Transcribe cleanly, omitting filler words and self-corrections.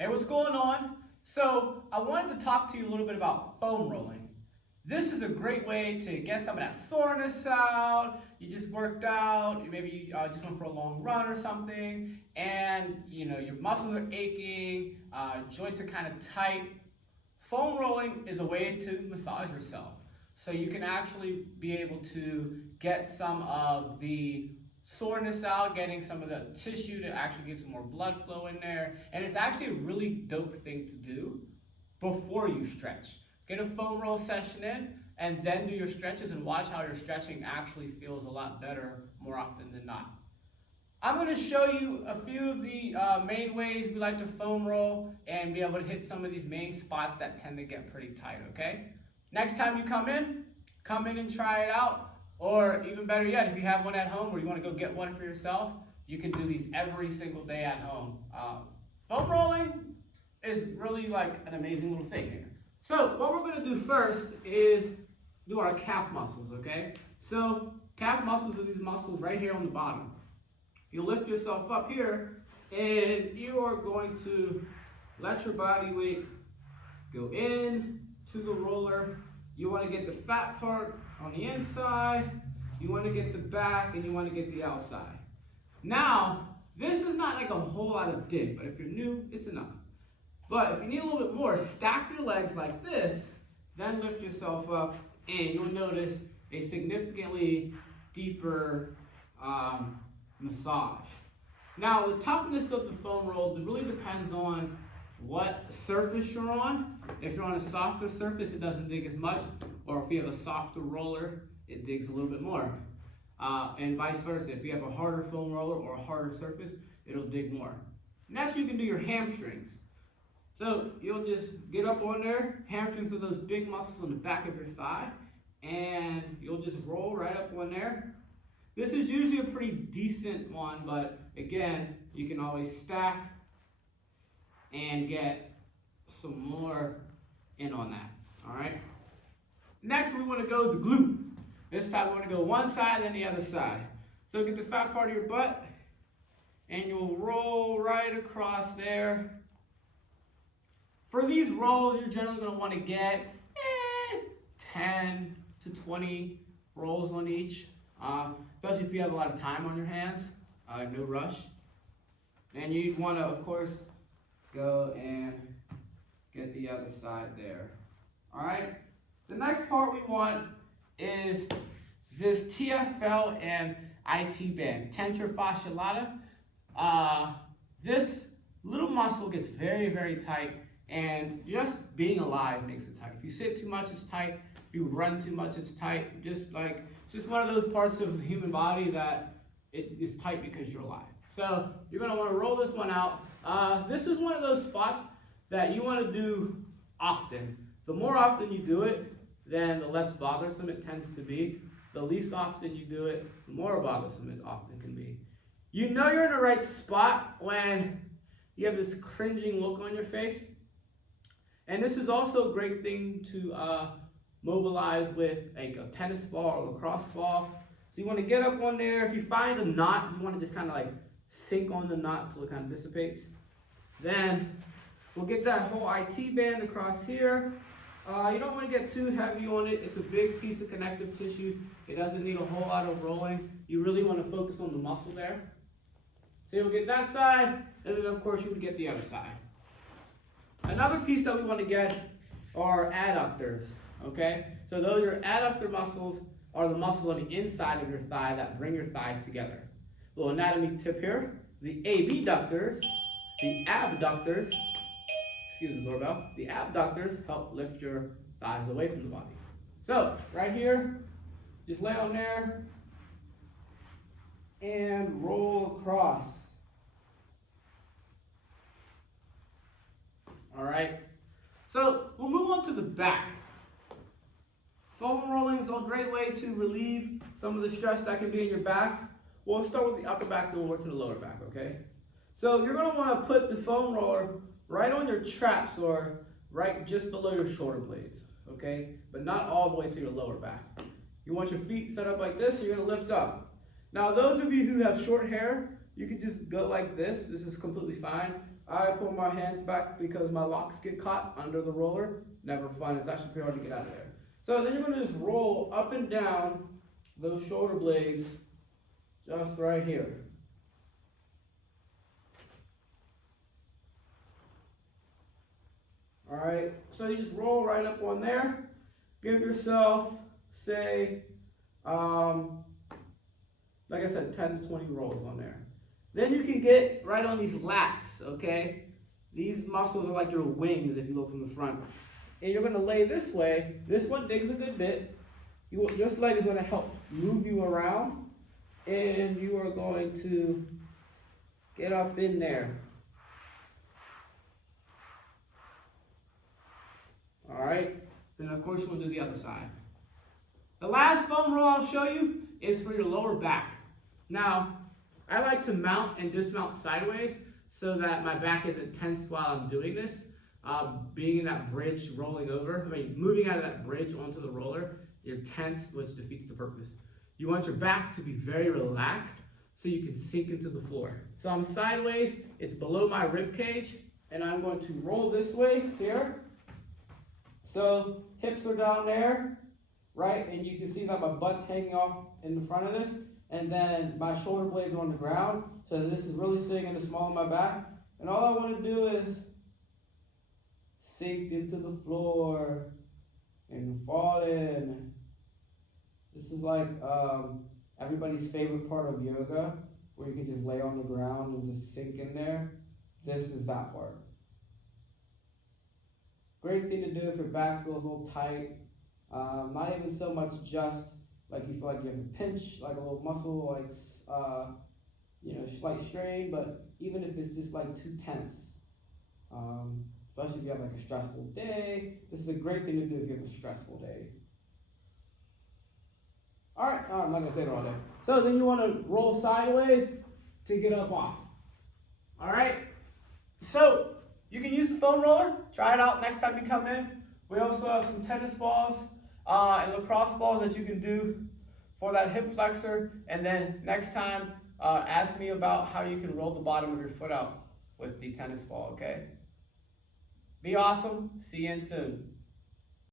Hey, what's going on? So, I wanted to talk to you a little bit about foam rolling. This is a great way to get some of that soreness out. You just worked out, maybe you just went for a long run or something, and your muscles are aching, joints are kind of tight. Foam rolling is a way to massage yourself. So you can actually be able to get some of the soreness out, getting some of the tissue to actually get some more blood flow in there. And it's actually a really dope thing to do before you stretch. Get a foam roll session in and then do your stretches and watch how your stretching actually feels a lot better more often than not. I'm going to show you a few of the main ways we like to foam roll and be able to hit some of these main spots that tend to get pretty tight, okay? Next time you come in and try it out. Or even better yet, if you have one at home or you want to go get one for yourself, you can do these every single day at home. Foam rolling is really like an amazing little thing here. So what we're going to do first is do our calf muscles, okay? So calf muscles are these muscles right here on the bottom. You lift yourself up here and you are going to let your body weight go in to the roller. You want to get the fat part on the inside, you want to get the back, and you want to get the outside. Now, this is not like a whole lot of dig, but if you're new, it's enough. But if you need a little bit more, stack your legs like this, then lift yourself up, and you'll notice a significantly deeper massage. Now, the toughness of the foam roll really depends on what surface you're on. If you're on a softer surface, it doesn't dig as much, or if you have a softer roller, it digs a little bit more. And vice versa, if you have a harder foam roller or a harder surface, it'll dig more. Next, you can do your hamstrings. So you'll just get up on there. Hamstrings are those big muscles on the back of your thigh, and you'll just roll right up on there. This is usually a pretty decent one, but again, you can always stack and get some more in on that, all right? Next, we want to go to the glute. This time, we want to go one side, then the other side. So get the fat part of your butt, and you'll roll right across there. For these rolls, you're generally going to want to get 10 to 20 rolls on each, especially if you have a lot of time on your hands, no rush. And you'd want to, of course, go and get the other side there. All right. The next part we want is this TFL and IT band, tension fascia lata. This little muscle gets very, very tight, and just being alive makes it tight. If you sit too much, it's tight. If you run too much, it's tight. It's just one of those parts of the human body that it is tight because you're alive. So you're going to want to roll this one out. This is one of those spots that you want to do often. The more often you do it, then the less bothersome it tends to be. The least often you do it, the more bothersome it often can be. You know you're in the right spot when you have this cringing look on your face. And this is also a great thing to mobilize with like a tennis ball or lacrosse ball. So you want to get up on there. If you find a knot, you want to just kind of like sink on the knot until it kind of dissipates. Then we'll get that whole IT band across here. You don't want to get too heavy on it. It's a big piece of connective tissue. It doesn't need a whole lot of rolling. You really want to focus on the muscle there. So you'll get that side, and then of course you would get the other side. Another piece that we want to get are adductors, okay? So those your adductor muscles are the muscles on the inside of your thigh that bring your thighs together. Little anatomy tip here. The abductors, the abductors, excuse the doorbell, the abductors help lift your thighs away from the body. So right here, just lay on there and roll across. All right, so we'll move on to the back. Foam rolling is a great way to relieve some of the stress that can be in your back. We'll start with the upper back, then we'll work to the lower back, okay? So you're going to want to put the foam roller right on your traps or right just below your shoulder blades, okay? But not all the way to your lower back. You want your feet set up like this, you're going to lift up. Now those of you who have short hair, you can just go like this. This is completely fine. I pull my hands back because my locks get caught under the roller. Never fun. It's actually pretty hard to get out of there. So then you're going to just roll up and down those shoulder blades just right here. Alright, so you just roll right up on there. Give yourself, say, like I said, 10 to 20 rolls on there. Then you can get right on these lats, okay? These muscles are like your wings if you look from the front. And you're going to lay this way. This one digs a good bit. This leg is going to help move you around. And you are going to get up in there. Alright, then of course we'll do the other side. The last foam roll I'll show you is for your lower back. Now, I like to mount and dismount sideways so that my back isn't tense while I'm doing this. Being in that bridge rolling over, moving out of that bridge onto the roller, you're tense, which defeats the purpose. You want your back to be very relaxed so you can sink into the floor. So I'm sideways, it's below my rib cage, and I'm going to roll this way here. So hips are down there, right? And you can see that my butt's hanging off in the front of this. And then my shoulder blades are on the ground. So this is really sitting in the small of my back. And all I want to do is sink into the floor and fall in. This is like everybody's favorite part of yoga, where you can just lay on the ground and just sink in there. This is that part. Great thing to do if your back feels a little tight. Not even so much just like you feel like you have a pinch, like a little muscle, like slight strain, but even if it's just like too tense, especially if you have like a stressful day, this is a great thing to do if you have a stressful day. All right, I'm not gonna say it all day. So then you want to roll sideways to get up off. All right, so you can use the foam roller. Try it out next time you come in. We also have some tennis balls and lacrosse balls that you can do for that hip flexor. And then next time, ask me about how you can roll the bottom of your foot out with the tennis ball, okay? Be awesome. See you in soon.